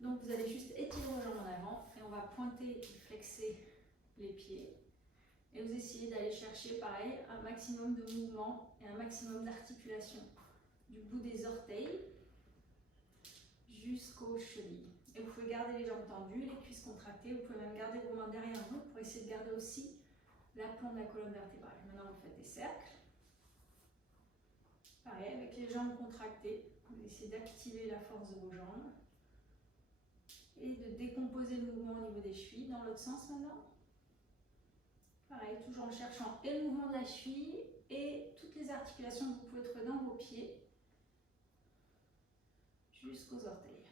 Donc vous allez juste étirer vos jambes en avant et on va pointer et flexer les pieds. Et vous essayez d'aller chercher, pareil, un maximum de mouvement et un maximum d'articulation du bout des orteils jusqu'aux chevilles. Et vous pouvez garder les jambes tendues, les cuisses contractées. Vous pouvez même garder vos mains derrière vous pour essayer de garder aussi l'aplomb de la colonne vertébrale. Maintenant, vous faites des cercles. Pareil, avec les jambes contractées, vous essayez d'activer la force de vos jambes et de décomposer le mouvement au niveau des chevilles. Dans l'autre sens maintenant. Pareil, toujours en cherchant et le mouvement de la cheville et toutes les articulations que vous pouvez trouver dans vos pieds jusqu'aux orteils.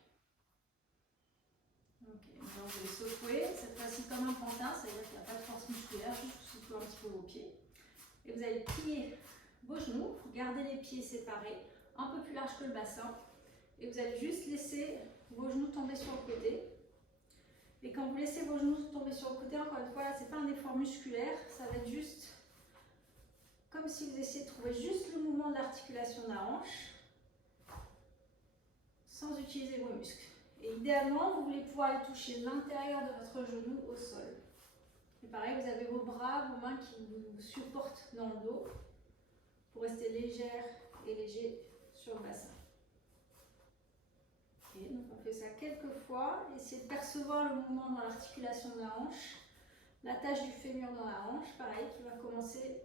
Ok, maintenant vous allez secouer, cette fois-ci comme un pantin, ça veut dire qu'il n'y a pas de force musculaire, juste secouer un petit peu vos pieds. Et vous allez plier vos genoux, gardez les pieds séparés, un peu plus large que le bassin. Et vous allez juste laisser vos genoux tomber sur le côté. Et quand vous laissez vos genoux tomber sur le côté, encore une fois, là, ce n'est pas un effort musculaire, ça va être juste comme si vous essayez de trouver juste le mouvement de l'articulation de la hanche sans utiliser vos muscles. Et idéalement, vous voulez pouvoir aller toucher l'intérieur de votre genou au sol. Et pareil, vous avez vos bras, vos mains qui vous supportent dans le dos pour rester légère et léger sur le bassin. Okay, donc on fait ça quelques fois. Essayez de percevoir le mouvement dans l'articulation de la hanche, l'attache du fémur dans la hanche, pareil, qui va commencer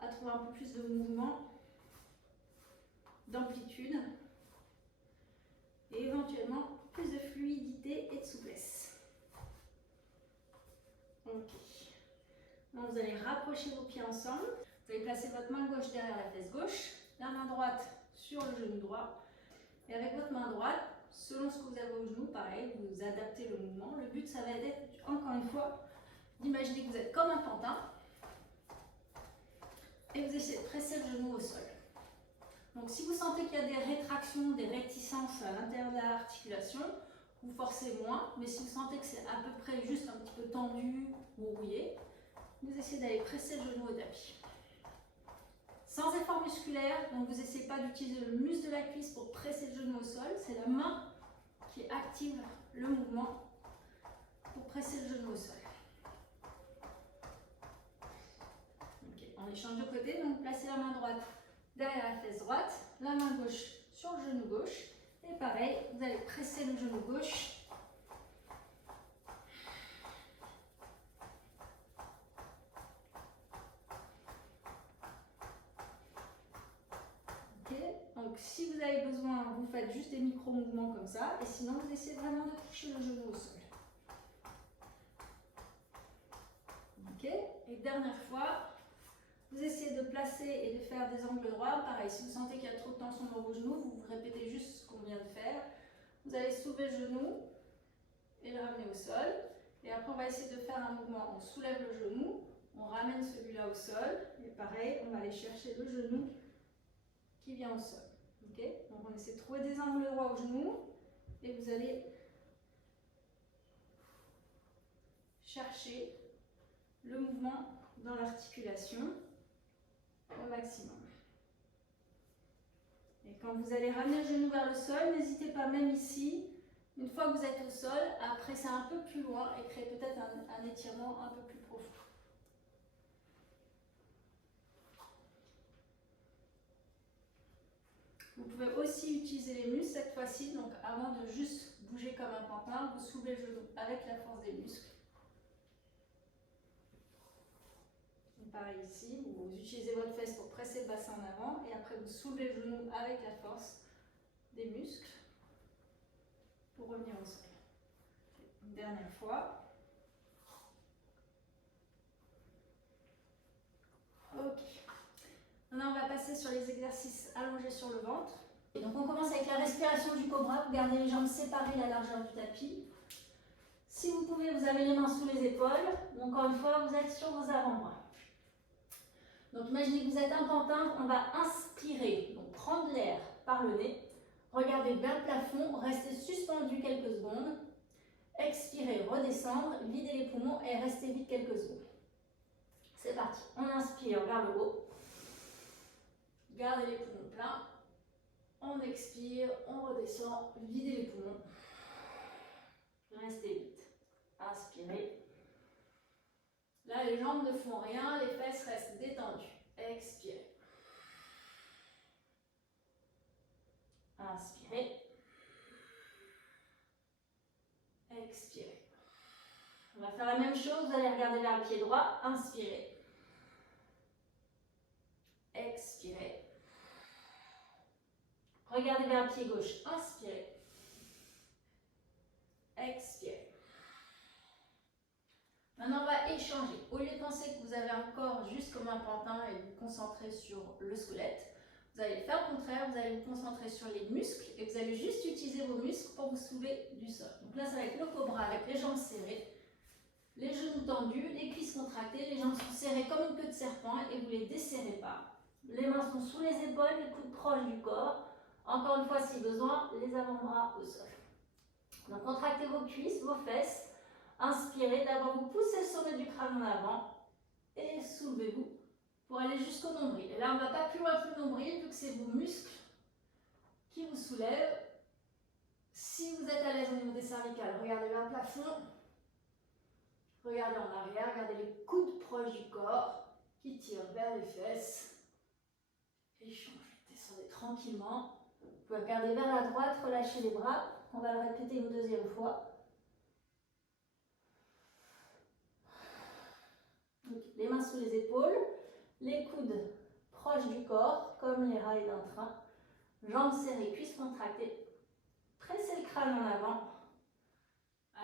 à trouver un peu plus de mouvement, d'amplitude et éventuellement plus de fluidité et de souplesse. Ok. Donc vous allez rapprocher vos pieds ensemble. Vous allez placer votre main gauche derrière la fesse gauche, la main droite sur le genou droit. Et avec votre main droite, selon ce que vous avez au genou, pareil, vous adaptez le mouvement. Le but, ça va être, encore une fois, d'imaginer que vous êtes comme un pantin. Et vous essayez de presser le genou au sol. Donc si vous sentez qu'il y a des rétractions, des réticences à l'intérieur de l'articulation, vous forcez moins. Mais si vous sentez que c'est à peu près juste un petit peu tendu ou rouillé, vous essayez d'aller presser le genou au tapis. Sans effort musculaire, donc vous n'essayez pas d'utiliser le muscle de la cuisse pour presser le genou au sol, c'est la main qui active le mouvement pour presser le genou au sol. Okay. On échange de côté, donc placez la main droite derrière la fesse droite, la main gauche sur le genou gauche, et pareil, vous allez presser le genou gauche. Donc si vous avez besoin, vous faites juste des micro-mouvements comme ça, et sinon vous essayez vraiment de toucher le genou au sol. Ok. Et dernière fois, vous essayez de placer et de faire des angles droits. Pareil, si vous sentez qu'il y a trop de tension dans vos genoux, vous répétez juste ce qu'on vient de faire. Vous allez soulever le genou et le ramener au sol. Et après, on va essayer de faire un mouvement. On soulève le genou, on ramène celui-là au sol. Et pareil, on va aller chercher le genou qui vient au sol. Okay. Donc on essaie de trouver des angles droits au genou et vous allez chercher le mouvement dans l'articulation au maximum. Et quand vous allez ramener le genou vers le sol, n'hésitez pas, même ici, une fois que vous êtes au sol, à presser un peu plus loin et créer peut-être un étirement un peu plus profond. Vous pouvez aussi utiliser les muscles cette fois-ci, donc avant de juste bouger comme un pantin, vous soulevez le genou avec la force des muscles. Et pareil ici, vous utilisez votre fesse pour presser le bassin en avant et après vous soulevez le genou avec la force des muscles pour revenir au sol. Une dernière fois. Ok. Maintenant, on va passer sur les exercices allongés sur le ventre. Et donc, on commence avec la respiration du cobra. Vous gardez les jambes séparées la largeur du tapis. Si vous pouvez, vous avez les mains sous les épaules. Encore une fois, vous êtes sur vos avant-bras. Donc, imaginez que vous êtes un pantin. On va inspirer, donc prendre l'air par le nez. Regardez vers le plafond, restez suspendu quelques secondes. Expirez, redescendre, videz les poumons et restez vide quelques secondes. C'est parti. On inspire vers le haut. Gardez les poumons pleins. On expire, on redescend, videz les poumons. font rien, les fesses restent détendues. Expirez. Inspirez. Expirez. On va faire la même chose, vous allez regarder vers le pied droit, inspirez. Expirez. Regardez vers le pied gauche, inspirez. Expirez. Maintenant, on va échanger. Au lieu de penser que vous avez un corps juste comme un pantin et vous concentrer sur le squelette, vous allez faire le contraire, vous allez vous concentrer sur les muscles et vous allez juste utiliser vos muscles pour vous soulever du sol. Donc là, ça va être le cobra avec les jambes serrées, les genoux tendus, les cuisses contractées, les jambes sont serrées comme une queue de serpent et vous ne les desserrez pas. Les mains sont sous les épaules, les coudes proches du corps. Encore une fois, si besoin, les avant-bras au sol. Donc contractez vos cuisses, vos fesses. Inspirez, d'abord vous poussez le sommet du crâne en avant et soulevez-vous pour aller jusqu'au nombril. Et là, on ne va pas plus loin que le nombril, vu que c'est vos muscles qui vous soulèvent. Si vous êtes à l'aise au niveau des cervicales, regardez vers le plafond. Regardez en arrière, regardez les coudes proches du corps qui tirent vers les fesses. Et changez, descendez tranquillement. Vous pouvez regarder vers la droite, relâchez les bras. On va le répéter une deuxième fois. Donc, les mains sous les épaules, les coudes proches du corps, comme les rails d'un train. Jambes serrées, cuisses contractées. Pressez le crâne en avant.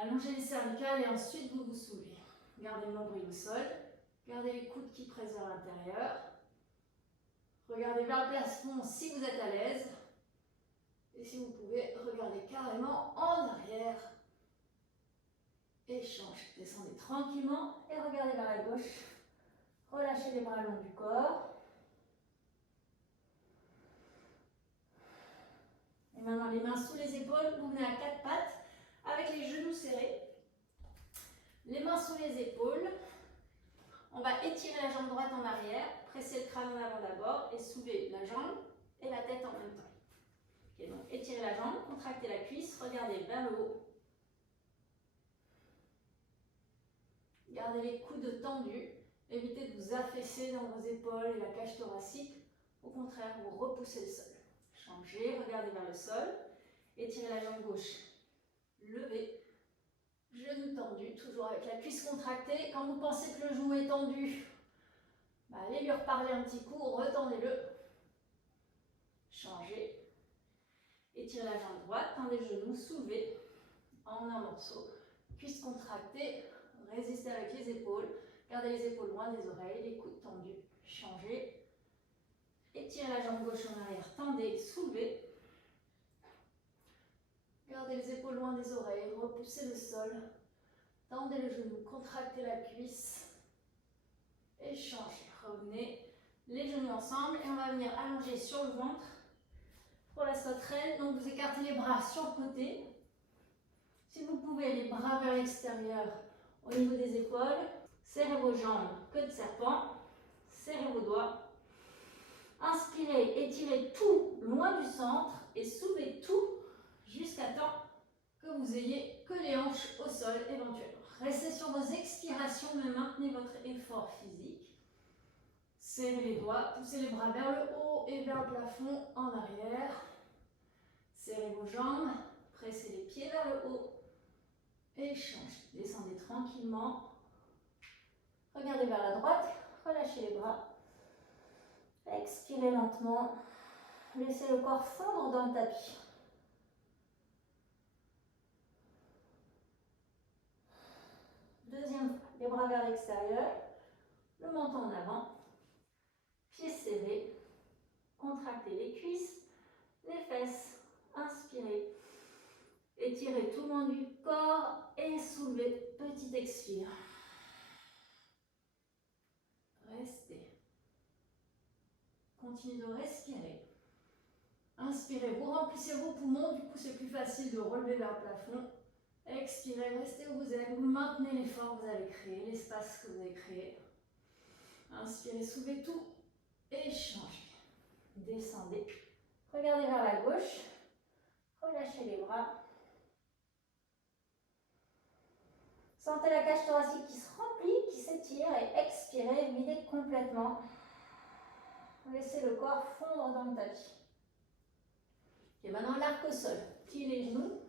Allongez les cervicales et ensuite vous vous soulevez. Gardez le nombril au sol. Gardez les coudes qui pressent vers l'intérieur. Regardez vers le plafond si vous êtes à l'aise. Et si vous pouvez, regardez carrément en arrière. Échange. Descendez tranquillement et regardez vers la gauche. Relâchez les bras le long du corps. Et maintenant, les mains sous les épaules. Vous venez à quatre pattes avec les genoux serrés. Les mains sous les épaules. On va étirer la jambe droite en arrière. Presser le crâne en avant d'abord et soulever la jambe et la tête en même temps. Okay, donc étirez la jambe, contractez la cuisse, regardez vers le haut. Gardez les coudes tendus, évitez de vous affaisser dans vos épaules et la cage thoracique. Au contraire, vous repoussez le sol. Changez, regardez vers le sol, étirez la jambe gauche, levez, genou tendu, toujours avec la cuisse contractée. Quand vous pensez que le genou est tendu, allez lui reparler un petit coup, retendez-le. Changez. Étirez la jambe droite, tendez le genou, soulevez en un morceau. Cuisse contractée, résistez avec les épaules. Gardez les épaules loin des oreilles, les coudes tendus. Changez. Étirez la jambe gauche en arrière, tendez, soulevez. Gardez les épaules loin des oreilles, repoussez le sol. Tendez le genou, contractez la cuisse. Et changez. Revenez les genoux ensemble et on va venir allonger sur le ventre. Pour la sauterelle, donc vous écartez les bras sur le côté. Si vous pouvez, les bras vers l'extérieur au niveau des épaules. Serrez vos jambes, queue de serpent. Serrez vos doigts. Inspirez, étirez tout loin du centre et soulevez tout jusqu'à temps que vous ayez que les hanches au sol éventuellement. Restez sur vos expirations, mais maintenez votre effort physique. Serrez les doigts, poussez les bras vers le haut et vers le plafond en arrière. Serrez vos jambes, pressez les pieds vers le haut et changez. Descendez tranquillement. Regardez vers la droite, relâchez les bras. Expirez lentement. Laissez le corps fondre dans le tapis. Deuxième fois, les bras vers l'extérieur, le menton en avant, pieds serrés, contractez les cuisses, les fesses, inspirez, étirez tout le long du corps et soulevez, petit expire. Restez. Continuez de respirer. Inspirez, vous remplissez vos poumons, du coup c'est plus facile de relever vers le plafond. Expirez, restez où vous êtes, vous maintenez l'effort que vous avez créé, l'espace que vous avez créé. Inspirez, soulevez tout et changez. Descendez. Regardez vers la gauche. Relâchez les bras. Sentez la cage thoracique qui se remplit, qui s'étire et expirez, videz complètement. Laissez le corps fondre dans le tapis. Et maintenant l'arc au sol. Pliez les genoux,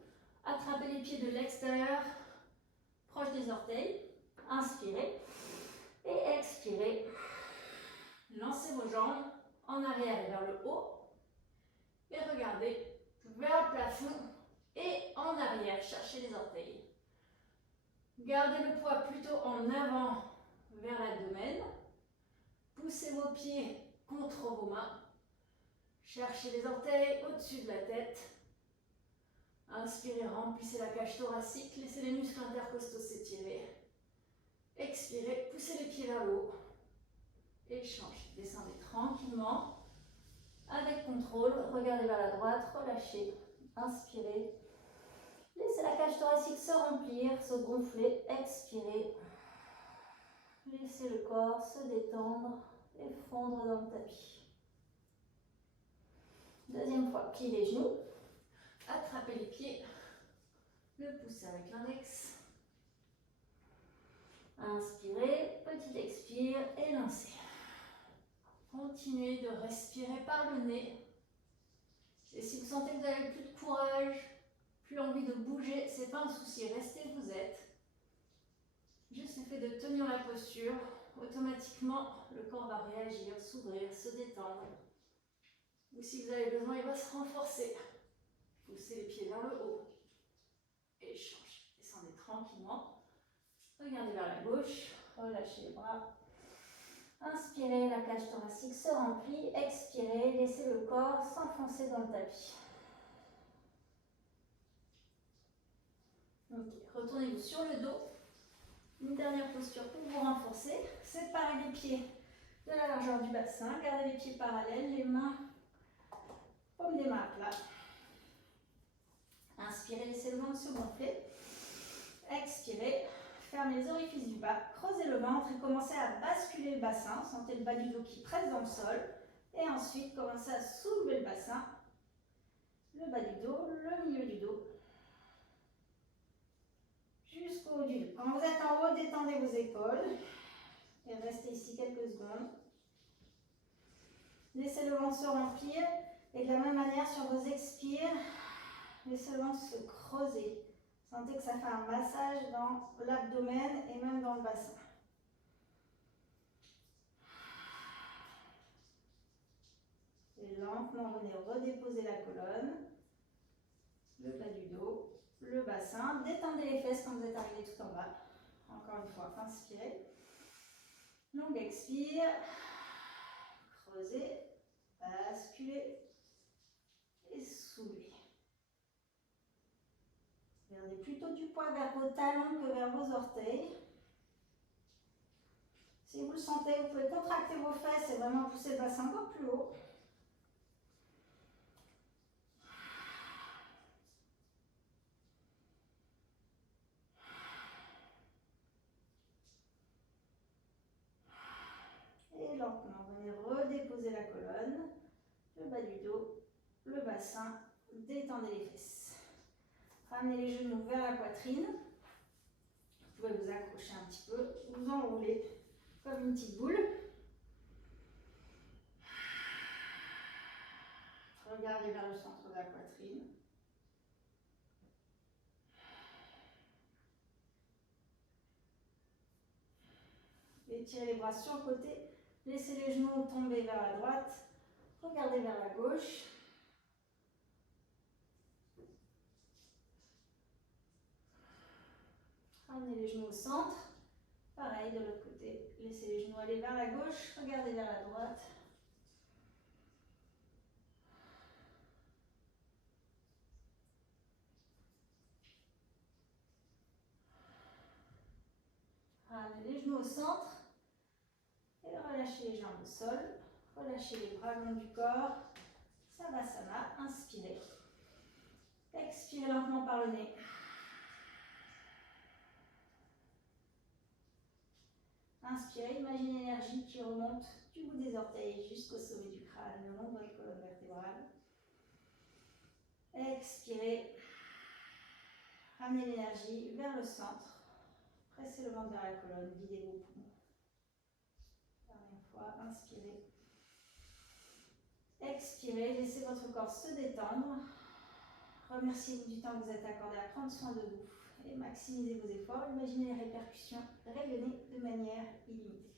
attrapez les pieds de l'extérieur, proche des orteils. Inspirez et expirez. Lancez vos jambes en arrière et vers le haut. Et regardez vers le plafond et en arrière. Cherchez les orteils. Gardez le poids plutôt en avant vers l'abdomen. Poussez vos pieds contre vos mains. Cherchez les orteils au-dessus de la tête. Inspirez, remplissez la cage thoracique. Laissez les muscles intercostaux s'étirer. Expirez, poussez les pieds vers le haut. Et changez. Descendez tranquillement. Avec contrôle, regardez vers la droite, relâchez. Inspirez. Laissez la cage thoracique se remplir, se gonfler. Expirez. Laissez le corps se détendre et fondre dans le tapis. Deuxième fois, pliez les genoux. Attrapez les pieds. Le pouce avec l'index. Inspirez, petit expire et lancez. Continuez de respirer par le nez. Et si vous sentez que vous n'avez plus de courage, plus envie de bouger, ce n'est pas un souci, restez où vous êtes. Juste le fait de tenir la posture, automatiquement le corps va réagir, s'ouvrir, se détendre. Ou si vous avez besoin, il va se renforcer. Poussez les pieds vers le haut. Et changez. Descendez tranquillement. Regardez vers la gauche. Relâchez les bras. Inspirez, la cage thoracique se remplit. Expirez, laissez le corps s'enfoncer dans le tapis. Ok, retournez-vous sur le dos. Une dernière posture pour vous renforcer. Séparez les pieds de la largeur du bassin. Gardez les pieds parallèles, les mains, paume des mains à plat. Inspirez, laissez le ventre se gonfler. Expirez, fermez les orifices du bas, creusez le ventre et commencez à basculer le bassin. Sentez le bas du dos qui presse dans le sol. Et ensuite, commencez à soulever le bassin, le bas du dos, le milieu du dos, jusqu'au haut du dos. Quand vous êtes en haut, détendez vos épaules et restez ici quelques secondes. Laissez le ventre se remplir et de la même manière sur vos expires, laissez le ventre se creuser. Sentez que ça fait un massage dans l'abdomen et même dans le bassin. Et lentement, venez redéposer la colonne, le bas du dos, le bassin. Détendez les fesses quand vous êtes arrivé tout en bas. Encore une fois, inspirez. Longue expire. Creusez, basculez et soulevez. Gardez plutôt du poids vers vos talons que vers vos orteils. Si vous le sentez, vous pouvez contracter vos fesses et vraiment pousser le bassin encore plus haut. Et lentement, venez redéposer la colonne, le bas du dos, le bassin, détendez les fesses. Ramenez les genoux vers la poitrine. Vous pouvez vous accrocher un petit peu, vous enrouler comme une petite boule. Regardez vers le centre de la poitrine. Étirez les bras sur le côté. Laissez les genoux tomber vers la droite. Regardez vers la gauche. Ramenez les genoux au centre. Pareil de l'autre côté. Laissez les genoux aller vers la gauche. Regardez vers la droite. Ramenez les genoux au centre. Et relâchez les jambes au sol. Relâchez les bras le long du corps. Savasana. Inspirez. Expirez lentement par le nez. Inspirez, imaginez l'énergie qui remonte du bout des orteils jusqu'au sommet du crâne, le long de votre colonne vertébrale. Expirez. Ramenez l'énergie vers le centre. Pressez le ventre vers la colonne, videz vos poumons. Dernière fois, inspirez. Expirez, laissez votre corps se détendre. Remerciez-vous du temps que vous êtes accordé à prendre soin de vous et maximisez vos efforts. Imaginez les répercussions rayonner de manière illimitée.